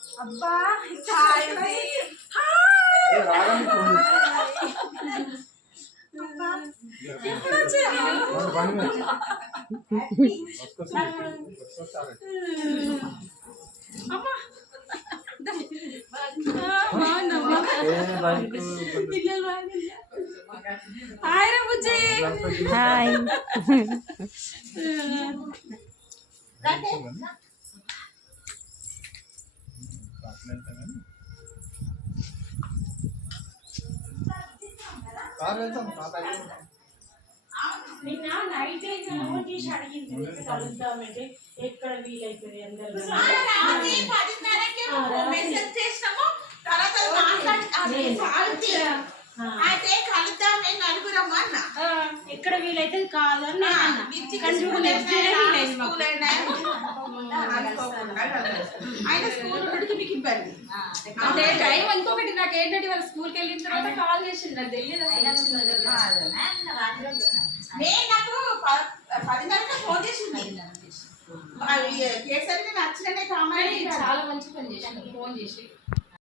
అబ్బా హాయ్ రా బుజ్జి. హాయ్. నిన్న నైట్ ఫోన్ చేసి అడిగింది కలుద్దామంటే ఎక్కడ వీలైతుంది అందరూ అయితే కలుద్దాం నేను నలుగురమ్మ అన్న ఎక్కడ వీలైతే కాదని ఆయన స్కూల్ నుండి మీకు ఇబ్బంది అంటే టైం ఇంకొకటి నాకు ఏంటంటే వాళ్ళ స్కూల్కి వెళ్ళిన తర్వాత కాల్ చేసింది నాకు తెలియదు నేను నాకు 10:30 ఫోన్ చేసింది కేసరి నచ్చినట్టే కామెంట్ చాలా మంచి పని చేసింది ఫోన్ చేసి